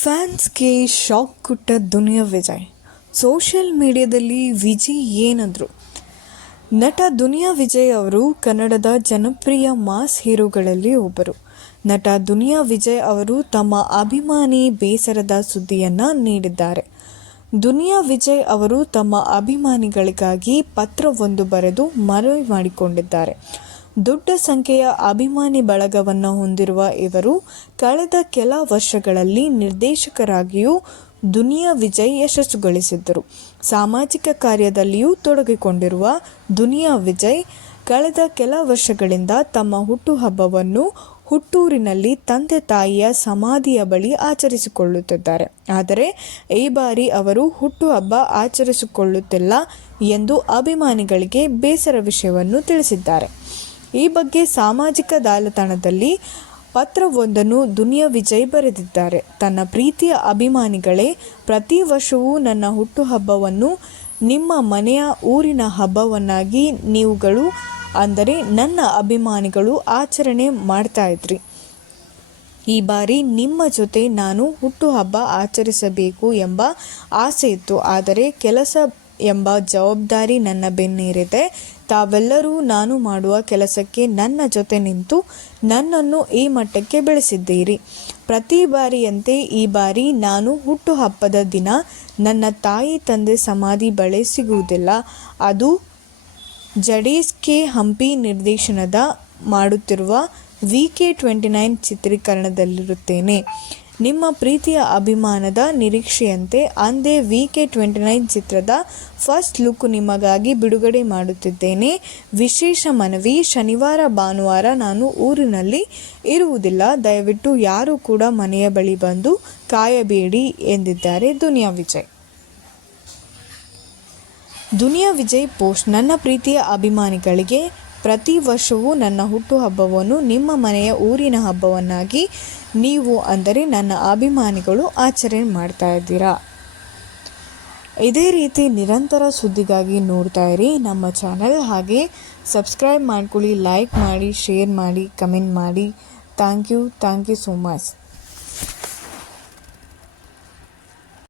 ಫ್ಯಾನ್ಸ್ಗೆ shock ಕೊಟ್ಟ Duniya Vijay. Social ಮೀಡಿಯಾದಲ್ಲಿ ವಿಜಯ್ ಏನಂದ್ರು? ನಟ ದುನಿಯಾ ವಿಜಯ್ ಅವರು ಕನ್ನಡದ ಜನಪ್ರಿಯ ಮಾಸ್ ಹೀರೋಗಳಲ್ಲಿ ಒಬ್ಬರು. ನಟ ದುನಿಯಾ ವಿಜಯ್ ಅವರು ತಮ್ಮ ಅಭಿಮಾನಿ ಬೇಸರದ ಸುದ್ದಿಯನ್ನು ನೀಡಿದ್ದಾರೆ. ದುನಿಯಾ ವಿಜಯ್ ಅವರು ತಮ್ಮ ಅಭಿಮಾನಿಗಳಿಗಾಗಿ ಪತ್ರವೊಂದು ಬರೆದು ಮನವಿ ಮಾಡಿಕೊಂಡಿದ್ದಾರೆ. ದೊಡ್ಡ ಸಂಖ್ಯೆಯ ಅಭಿಮಾನಿ ಬಳಗವನ್ನು ಹೊಂದಿರುವ ಇವರು ಕಳೆದ ಕೆಲ ವರ್ಷಗಳಲ್ಲಿ ನಿರ್ದೇಶಕರಾಗಿಯೂ ದುನಿಯಾ ವಿಜಯ್ ಯಶಸ್ಸು ಗಳಿಸಿದ್ದರು. ಸಾಮಾಜಿಕ ಕಾರ್ಯದಲ್ಲಿಯೂ ತೊಡಗಿಕೊಂಡಿರುವ ದುನಿಯಾ ವಿಜಯ್ ಕಳೆದ ಕೆಲ ವರ್ಷಗಳಿಂದ ತಮ್ಮ ಹುಟ್ಟುಹಬ್ಬವನ್ನು ಹುಟ್ಟೂರಿನಲ್ಲಿ ತಂದೆ ತಾಯಿಯ ಸಮಾಧಿಯ ಬಳಿ ಆಚರಿಸಿಕೊಳ್ಳುತ್ತಿದ್ದಾರೆ. ಆದರೆ ಈ ಬಾರಿ ಅವರು ಹುಟ್ಟುಹಬ್ಬ ಆಚರಿಸಿಕೊಳ್ಳುತ್ತಿಲ್ಲ ಎಂದು ಅಭಿಮಾನಿಗಳಿಗೆ ಬೇಸರ ವಿಷಯವನ್ನು ತಿಳಿಸಿದ್ದಾರೆ. ಈ ಬಗ್ಗೆ ಸಾಮಾಜಿಕ ಜಾಲತಾಣದಲ್ಲಿ ಪತ್ರವೊಂದನ್ನು ದುನಿಯಾ ವಿಜಯ್ ಬರೆದಿದ್ದಾರೆ. ತನ್ನ ಪ್ರೀತಿಯ ಅಭಿಮಾನಿಗಳೇ, ಪ್ರತಿ ವರ್ಷವೂ ನನ್ನ ಹುಟ್ಟುಹಬ್ಬವನ್ನು ನಿಮ್ಮ ಮನೆಯ ಊರಿನ ಹಬ್ಬವನ್ನಾಗಿ ನೀವುಗಳು ಅಂದರೆ ನನ್ನ ಅಭಿಮಾನಿಗಳು ಆಚರಣೆ ಮಾಡ್ತಾ ಇದ್ರಿ. ಈ ಬಾರಿ ನಿಮ್ಮ ಜೊತೆ ನಾನು ಹುಟ್ಟುಹಬ್ಬ ಆಚರಿಸಬೇಕು ಎಂಬ ಆಸೆ ಇತ್ತು. ಆದರೆ ಕೆಲಸ ಎಂಬ ಜವಾಬ್ದಾರಿ ನನ್ನ ಬೆನ್ನೇರಿದೆ. ತಾವೆಲ್ಲರೂ ನಾನು ಮಾಡುವ ಕೆಲಸಕ್ಕೆ ನನ್ನ ಜೊತೆ ನಿಂತು ನನ್ನನ್ನು ಈ ಮಟ್ಟಕ್ಕೆ ಬೆಳೆಸಿದ್ದೀರಿ. ಪ್ರತಿ ಬಾರಿಯಂತೆ ಈ ಬಾರಿ ನಾನು ಹುಟ್ಟುಹಬ್ಬದ ದಿನ ನನ್ನ ತಾಯಿ ತಂದೆ ಸಮಾಧಿ ಬಳಿ ಸಿಗುವುದಿಲ್ಲ. ಅದು ಜಡೇಶ್ ಕೆ ಹಂಪಿ ನಿರ್ದೇಶನದ ಮಾಡುತ್ತಿರುವ VK29 ಚಿತ್ರೀಕರಣದಲ್ಲಿರುತ್ತೇನೆ. ನಿಮ್ಮ ಪ್ರೀತಿಯ ಅಭಿಮಾನದ ನಿರೀಕ್ಷೆಯಂತೆ ಅಂದೇ VK29 ಚಿತ್ರದ ಫಸ್ಟ್ ಲುಕ್ ನಿಮಗಾಗಿ ಬಿಡುಗಡೆ ಮಾಡುತ್ತಿದ್ದೇನೆ. ವಿಶೇಷ ಮನವಿ, ಶನಿವಾರ ಭಾನುವಾರ ನಾನು ಊರಿನಲ್ಲಿ ಇರುವುದಿಲ್ಲ. ದಯವಿಟ್ಟು ಯಾರೂ ಕೂಡ ಮನೆಯ ಬಳಿ ಬಂದು ಕಾಯಬೇಡಿ ಎಂದಿದ್ದಾರೆ ದುನಿಯಾ ವಿಜಯ್. ದುನಿಯಾ ವಿಜಯ್ ಪೋಸ್ಟ್: ನನ್ನ ಪ್ರೀತಿಯ ಅಭಿಮಾನಿಗಳಿಗೆ, ಪ್ರತಿ ವರ್ಷವೂ ನನ್ನ ಹುಟ್ಟುಹಬ್ಬವನ್ನು ನಿಮ್ಮ ಮನೆಯ ಊರಿನ ಹಬ್ಬವನ್ನಾಗಿ ನೀವು ಅಂದರೆ ನನ್ನ ಅಭಿಮಾನಿಗಳು ಆಚರಣೆ ಮಾಡ್ತಾ ಇದ್ದೀರಾ. ಇದೇ ರೀತಿ ನಿರಂತರ ಸುದ್ದಿಗಾಗಿ ನೋಡ್ತಾ ಇರಿ ನಮ್ಮ ಚಾನಲ್. ಹಾಗೆ ಸಬ್ಸ್ಕ್ರೈಬ್ ಮಾಡ್ಕೊಳ್ಳಿ, ಲೈಕ್ ಮಾಡಿ, ಶೇರ್ ಮಾಡಿ, ಕಮೆಂಟ್ ಮಾಡಿ. Thank you so much.